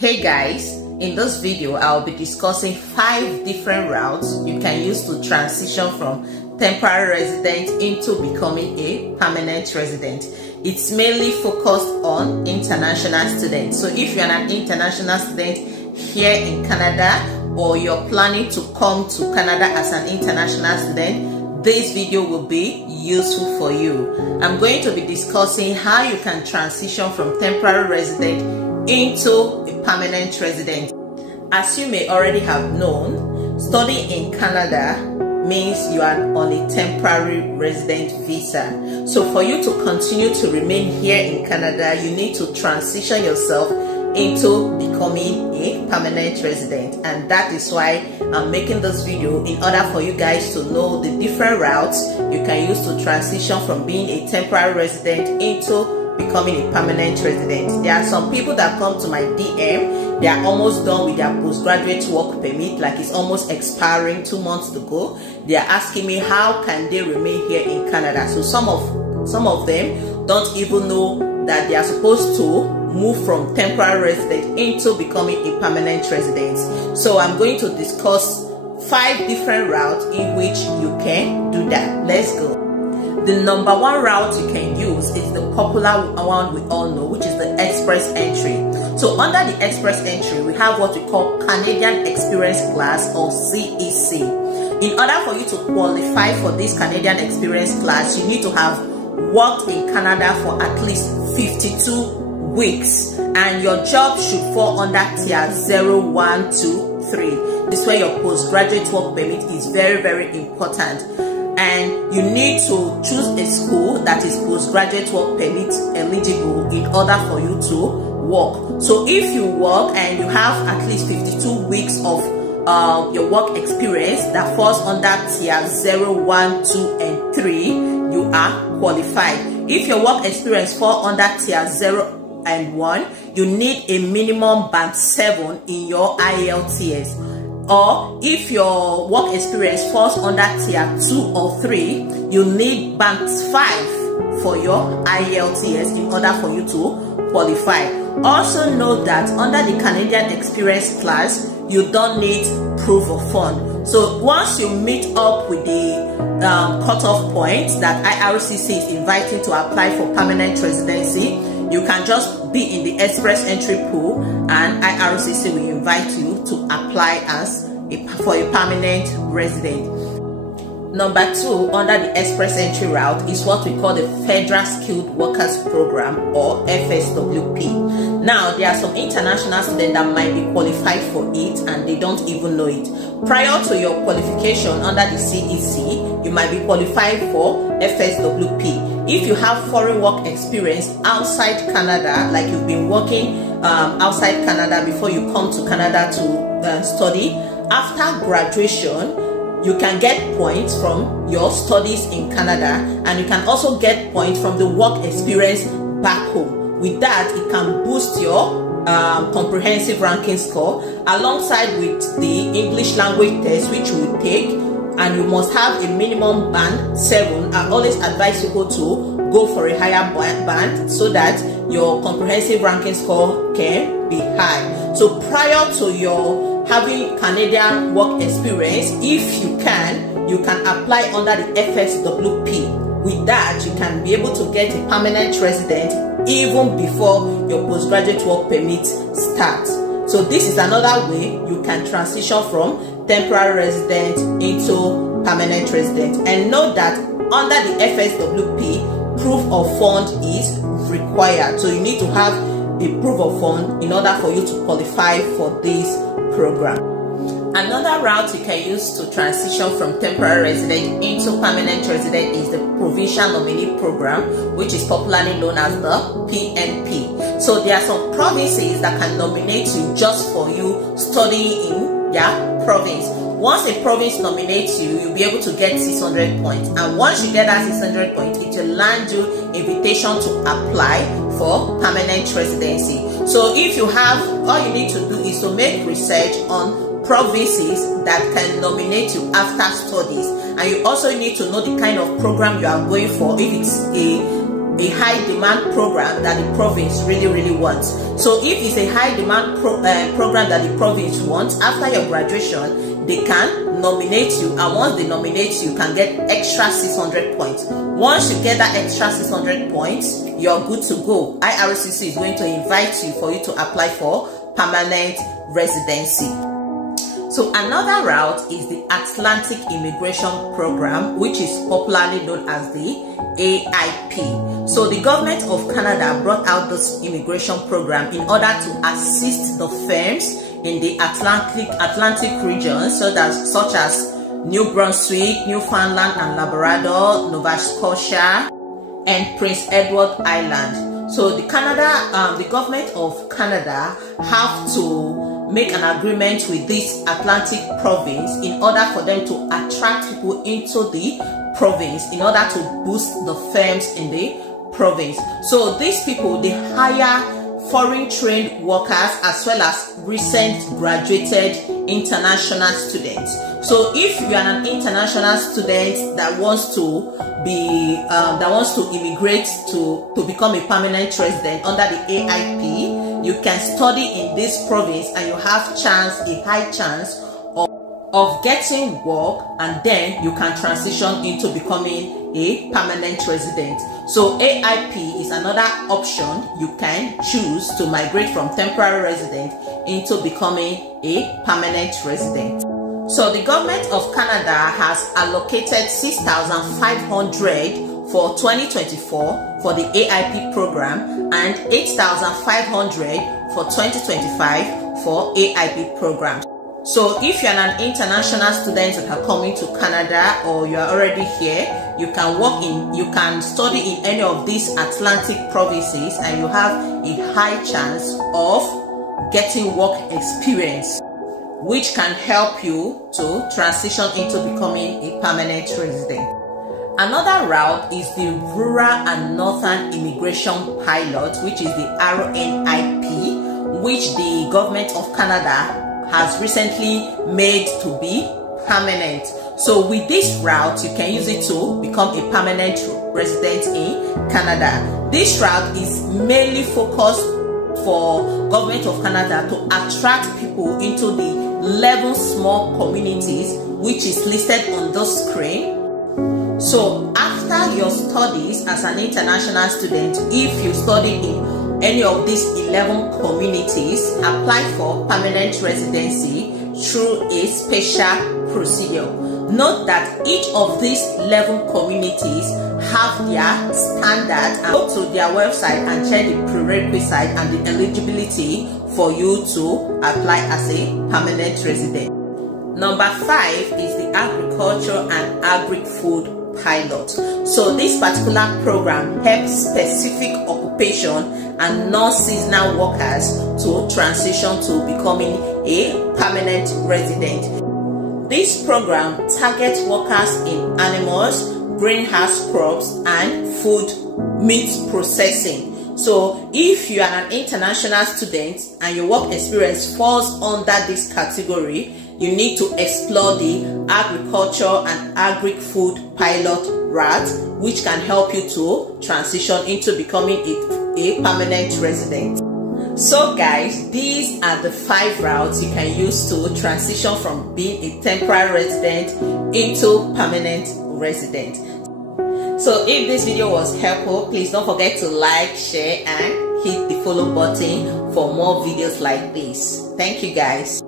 Hey guys, in this video I'll be discussing 5 different routes you can use to transition from temporary resident into becoming a permanent resident. It's mainly focused on international students. So if you're an international student here in Canada, or you're planning to come to Canada as an international student, this video will be useful for you. I'm going to be discussing how you can transition from temporary resident into a permanent resident. As you may already have known, studying in Canada means you are on a temporary resident visa. So for you to continue to remain here in Canada, you need to transition yourself into becoming a permanent resident, and that is why I'm making this video, in order for you guys to know the different routes you can use to transition from being a temporary resident into becoming a permanent resident. There are some people that come to my DM, they are almost done with their postgraduate work permit, like it's almost expiring 2 months to go. They are asking me how can they remain here in Canada. So some of them don't even know that they are supposed to move from temporary resident into becoming a permanent resident. So I'm going to discuss 5 different routes in which you can do that. Let's go. The number 1 route you can use is the popular one we all know, which is the express entry. So under the express entry, we have what we call Canadian Experience Class, or CEC. In order for you to qualify for this Canadian Experience Class, you need to have worked in Canada for at least 52 weeks, and your job should fall under tier 0, 1, 2, 3. This is where your postgraduate work permit is very, very important. And you need to choose a school that is postgraduate work permit eligible in order for you to work. So if you work and you have at least 52 weeks of your work experience that falls under tier 0, 1, 2, and 3, you are qualified. If your work experience falls under tier 0 and 1, you need a minimum band 7 in your IELTS. Or if your work experience falls under tier 2 or 3, you need band 5 for your IELTS in order for you to qualify. Also note that under the Canadian Experience Class, you don't need proof of fund. So once you meet up with the cutoff point that IRCC is inviting to apply for permanent residency, you can just be in the express entry pool, and IRCC will invite you to apply for a permanent resident. Number 2 under the express entry route is what we call the Federal Skilled Workers Program, or FSWP. Now, there are some international students that might be qualified for it and they don't even know it. Prior to your qualification under the CEC, you might be qualified for FSWP. If you have foreign work experience outside Canada, like you've been working outside Canada before you come to Canada to study, after graduation, you can get points from your studies in Canada, and you can also get points from the work experience back home. With that, it can boost your comprehensive ranking score, alongside with the English language test, which you will take, and you must have a minimum band 7. I always advise people to go for a higher band so that your comprehensive ranking score can be high. So prior to your having Canadian work experience, if you can apply under the FSWP. With that, you can be able to get a permanent resident even before your postgraduate work permit starts. So this is another way you can transition from temporary resident into permanent resident. And note that under the FSWP, proof of fund is required. So you need to have a proof of fund in order for you to qualify for this program. Another route you can use to transition from temporary resident into permanent resident is the Provincial Nominee Program, which is popularly known as the PNP. So there are some provinces that can nominate you just for you studying in their province. Once a province nominates you, you'll be able to get 600 points. And once you get that 600 points, it will land you invitation to apply for permanent residency. So if you have, all you need to do is to make research on provinces that can nominate you after studies, and you also need to know the kind of program you are going for, if it's a a high demand program that the province really wants. So if it's a high demand program that the province wants, after your graduation, they can nominate you, and once they nominate you, you can get extra 600 points. Once you get that extra 600 points, you're good to go. IRCC is going to invite you for you to apply for permanent residency. So another route is the Atlantic Immigration Program, which is popularly known as the AIP. So the government of Canada brought out this immigration program in order to assist the firms in the Atlantic region, such as New Brunswick, Newfoundland and Labrador, Nova Scotia, and Prince Edward Island. So the government of Canada have to make an agreement with this Atlantic province in order for them to attract people into the province, in order to boost the firms in the province. So these people, they hire foreign trained workers as well as recent graduated international students. So if you are an international student that wants to immigrate to become a permanent resident under the AIP, you can study in this province and you have a high chance of getting work, and then you can transition into becoming a permanent resident. So AIP is another option you can choose to migrate from temporary resident into becoming a permanent resident. So the government of Canada has allocated 6,500 for 2024 for the AIP program and 8,500 for 2025 for AIP programs. So if you're an international student that are coming to Canada, or you are already here, you can study in any of these Atlantic provinces, and you have a high chance of getting work experience, which can help you to transition into becoming a permanent resident. Another route is the Rural and Northern Immigration Pilot, which is the RNIP, which the government of Canada has recently made to be permanent. So with this route, you can use it to become a permanent resident in Canada. This route is mainly focused for government of Canada to attract people into the 11 small communities which is listed on the screen. So after your studies as an international student, if you study in any of these 11 communities, apply for permanent residency through a special procedure. Note that each of these 11 communities have their standards, and go to their website and check the prerequisite and the eligibility for you to apply as a permanent resident. Number 5 is the Agriculture and Agri-Food Pilot. So this particular program helps specific occupation and non-seasonal workers to transition to becoming a permanent resident. This program targets workers in animals, greenhouse crops, and meat processing. So if you are an international student and your work experience falls under this category, you need to explore the Agriculture and Agri-Food Pilot route, which can help you to transition into becoming a permanent resident. So guys, these are the 5 routes you can use to transition from being a temporary resident into permanent resident. So if this video was helpful, please don't forget to like, share, and hit the follow button for more videos like this. Thank you guys.